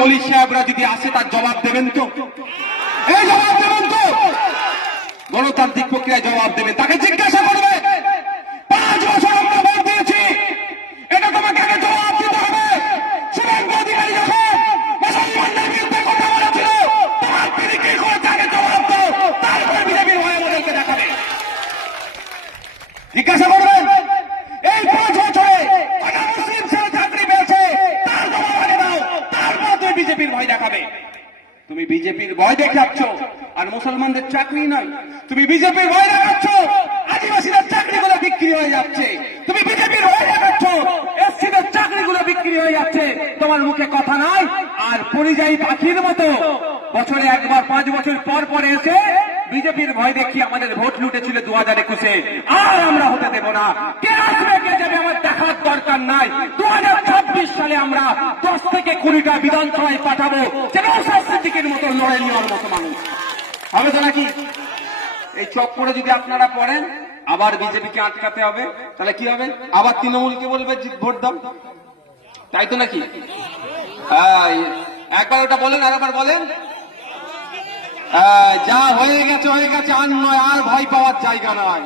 মলি সাহেবরা যদি আসে তার জবাব দেবেন তো? এই জবাব দেবেন তো? গণতান্ত্রিক প্রক্রিয়ায় জবাব দেবেন। তাকে জিজ্ঞাসা করবে 5 বছর আমরা ভোট দিয়েছি, এটা তোমাকে আগে জবাব দিতে হবে। শুভেন্দু অধিকারী যখন মুসলমানদের বিরুদ্ধে কথা বলেছিল, তোমার তিনি কি করেছে আগে জবাব দাও, তারপরে বিজেপির ভয় আমাদেরকে দেখাবে। জিজ্ঞাসা করবেন এই 5 বছরে কটা মুসলিম ছেলে চাকরি পেয়েছে, তার জবাব আগে দাও, তারপর তুমি বিজেপির ভয় দেখাবে। তুমি বিজেপির ভয় দেখাচ্ছ আর মুসলমানদের চাকরি নয়। তুমি বিজেপির ভয় দেখাচ্ছ, আদিবাসীদের চাকরিগুলো বিক্রি হয়ে যাচ্ছে। তুমি বিজেপির ভয় দেখাচ্ছ, এসসিদের চাকরিগুলো বিক্রি হয়ে যাচ্ছে। তোমার মুখে কথা নাই, আর পরিযায়ী পাখির মতো বছরে একবার 5 বছর পর পর এসে বিজেপির ভয় দেখিয়ে আমাদের ভোট লুটেছিল 2021-এ। আর আমরা হতে দেব না। কে আসবে কে যাবে আমার দেখার দরকার নাই। 2026 সালে আমরা 10 থেকে 20টা বিধানসভায় পাঠাবো, যেন সিদ্দিকের মতো লড়াই নেওয়ার মতো মানুষ হবে তো নাকি? এই চক্করে যদি আপনারা পড়েন, আবার বিজেপিকে আটকাতে হবে, তাহলে কি হবে? আবার তৃণমূলকে বলবে ভোট দাও, তাই তো নাকি? একবার ওটা বলেন, আরেকবার বলেন। যা হয়ে গেছে হয়ে গেছে, আর নয়, আর ভয় পাওয়ার জায়গা নয়।